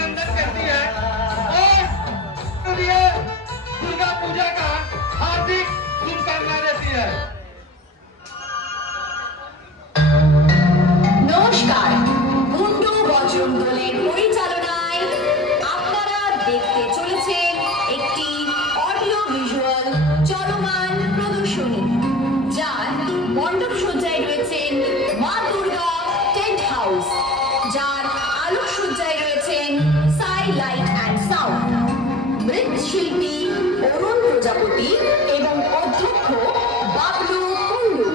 अभिनंदन करती है और लिए दुर्गा पूजा का हार्दिक शुभकामनाएं देती है। নমস্কার, কুন্ডু বজরং দলের পরিচালনায় আপনারা দেখতে চলেছেন একটি অডিও ভিজুয়াল চলমান প্রদর্শনী, যার মণ্ডপ সজ্জায় রয়েছেন মা দুর্গা টেন্ট হাউস, যার আলোকসজ্জায় রয়েছেন সাই লাইট অ্যান্ড সাউন্ড, মৃৎশিল্পী অরুণ প্রজাপতি এবং অধ্যক্ষ বাবলু কুন্ডু।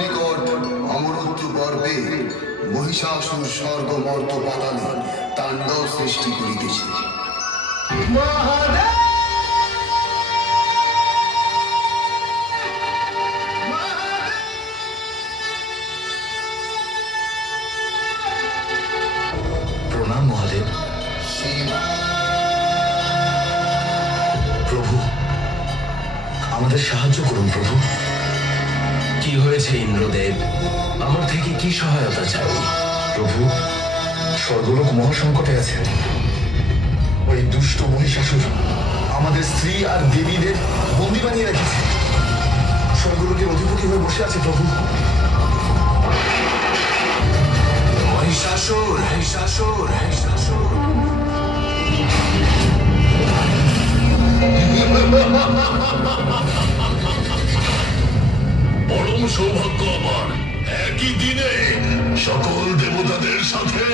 নিকট অমরত্ব পর্বে মহিষাসুর স্বর্গ মর্ত পাতালে তাণ্ডব সৃষ্টি করিতেছে। প্রণাম মহাদেব। প্রভু, আমাদের সাহায্য করুন প্রভু। কি হয়েছে ইন্দ্রদেব? আমার থেকে কি সহায়তা চাই? প্রভু, স্বর্গলোক মহাসংকটে আছে। ওই দুষ্ট মহিষাসুর আমাদের স্ত্রী আর দেবীদের বন্দী বানিয়ে রেখেছে। স্বর্গলোকের অধিপতি হয়ে বসে আছে প্রভু। মহিষাসুর, মহিষাসুর, মহিষাসুর। পরম সৌভাগ্য আমার একই দিনে সকল দেবতাদের সাথে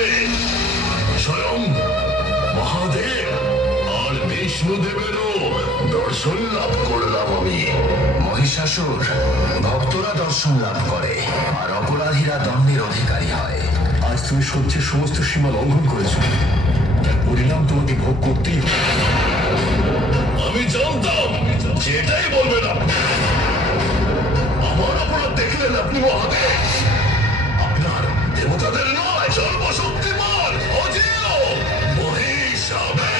স্বয়ং মহাদেব আর বিষ্ণুদেবেরও দর্শন লাভ করলাম আমি। মহিষাসুর ভক্তরা দর্শন লাভ করে আর অপরাধীরা দণ্ডের অধিকারী হয়। আজ তুমি সহ্যের সমস্ত সীমা লঙ্ঘন করেছ, পরিণাম তোমাকে ভোগ করতেই হবে। আমি জানতাম যেটাই বলবেন আপনি। আমার অপরাধ দেখলেন আপনি মহাদেব। আপনার দেবতাদের নয়, সর্বশক্তিমান অজেয় মহিষাসুর।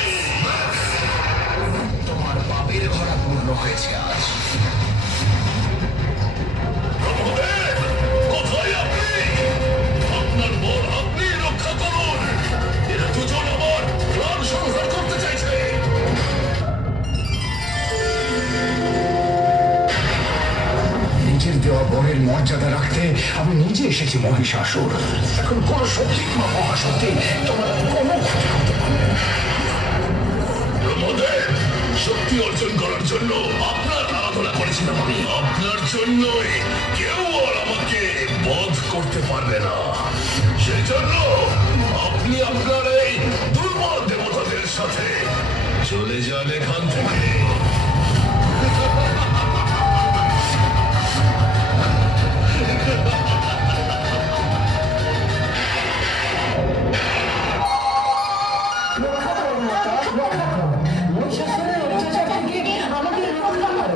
তোমার পাপের ঘরা পূর্ণ হয়েছে আজ। প্রভুদেব, কোথায় আপনি? আপনার বর আপনি রক্ষা করুন। এরা দুজন আমার প্রাণ সংহার করতে চাইছে। নিজের দেওয়া বরের মর্যাদা রাখতে আমি নিজে এসেছি মহিষাসুর। এখন কোন শক্তি বা মহাশক্তি তোমার কোনো ক্ষতি করতে পারবে না। ব্রহ্মদেব, শক্তি অর্জন করার জন্য আপনার আরাধনা করেছিলাম আমি। আপনার জন্যই কেউ আর আমাকে বধ করতে পারবে না। সেই জন্য আপনি আপনার এই দুর্বল দেবতাদের সাথে চলে যান এখান থেকে। মহিষাসুরের অত্যাচার থেকে আমাদের রক্ষা করো।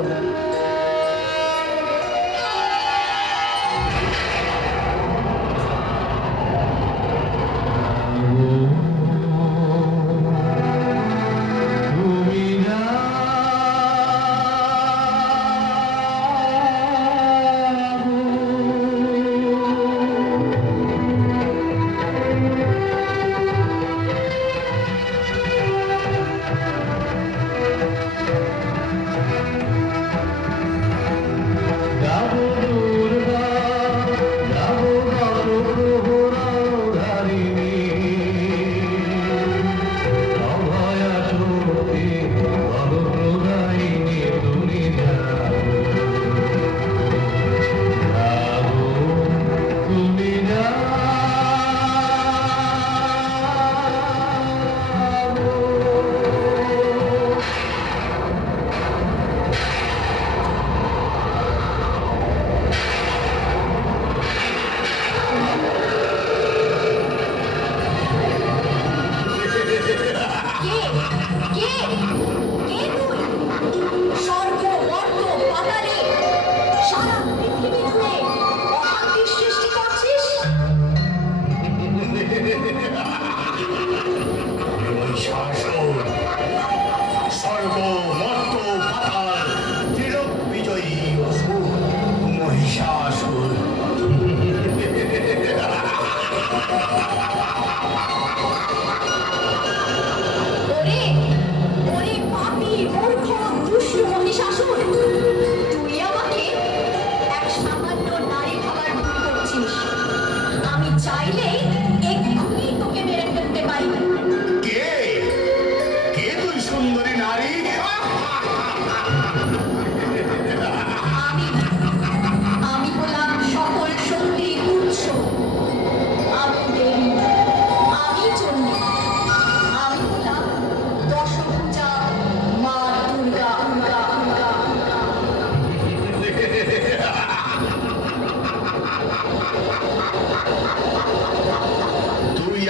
মহিষাসুর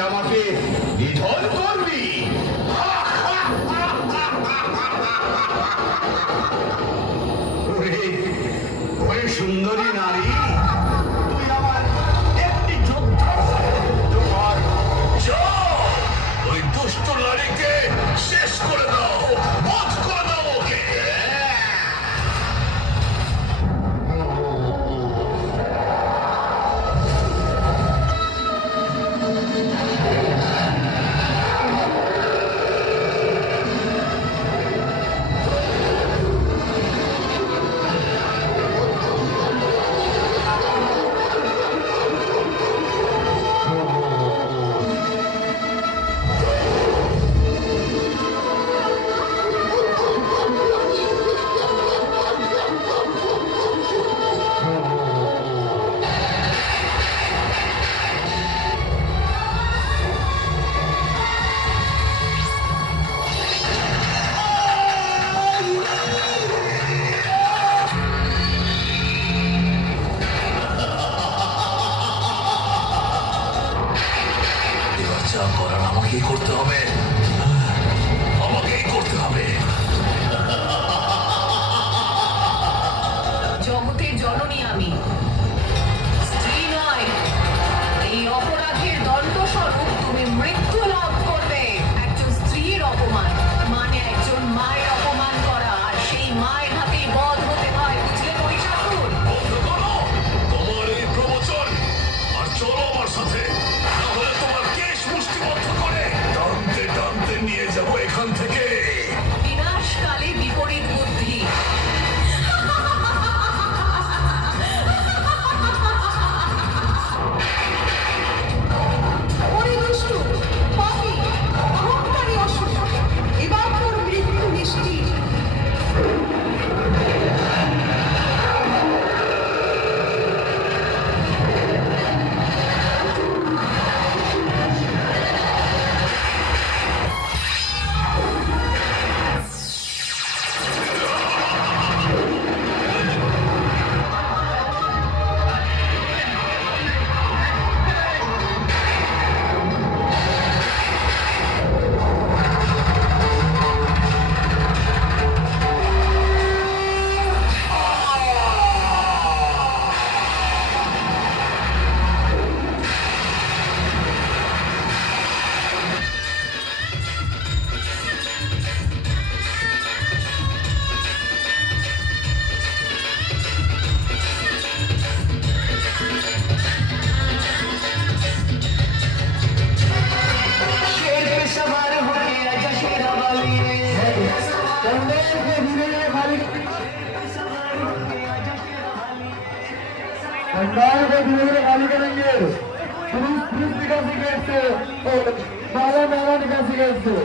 আমাকে নিধন করবি? ওরে ওরে সুন্দরী নারী, তুই আমার একটি যোদ্ধার সাথে যুদ্ধ কর। যাও, ওই দুষ্ট নারীকে শেষ করে দাও, বধ করে দাও ওকে। এবার যা করার আমাকেই করতে হবে, আমাকেই করতে হবে। জগতের জননী আমি, স্ত্রী নয়। এই অপরাধের দণ্ডস্বরূপ তুমি মৃত্যু লাভ করবে। একজন স্ত্রীর অপমান মানে একজন মায়ের অপমান করা, আর সেই মায়ের হাতেই বধ হতে হয়, বুঝলে মহিষাসুর? বন্ধ করো তোমার এই প্রবচন, আর চলো আমার সাথে, নাহলে তোমার কেশ মুষ্টিবদ্ধ করে টানতে টানতে নিয়ে যাবো এখান থেকে। বিনাশকালে বিপরীত বুদ্ধি। ওরে দুষ্টু, পাপী, অহংকারী অসুর, এবার তোর মৃত্যু নিশ্চিত। पंडाल को धीरे धीरे खाली करेंगे। पुलिस निकासी गेट से और नाला निकासी गेट से।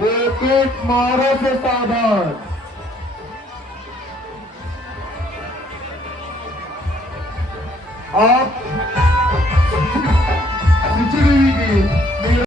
विकेट मारो से सावधान। आप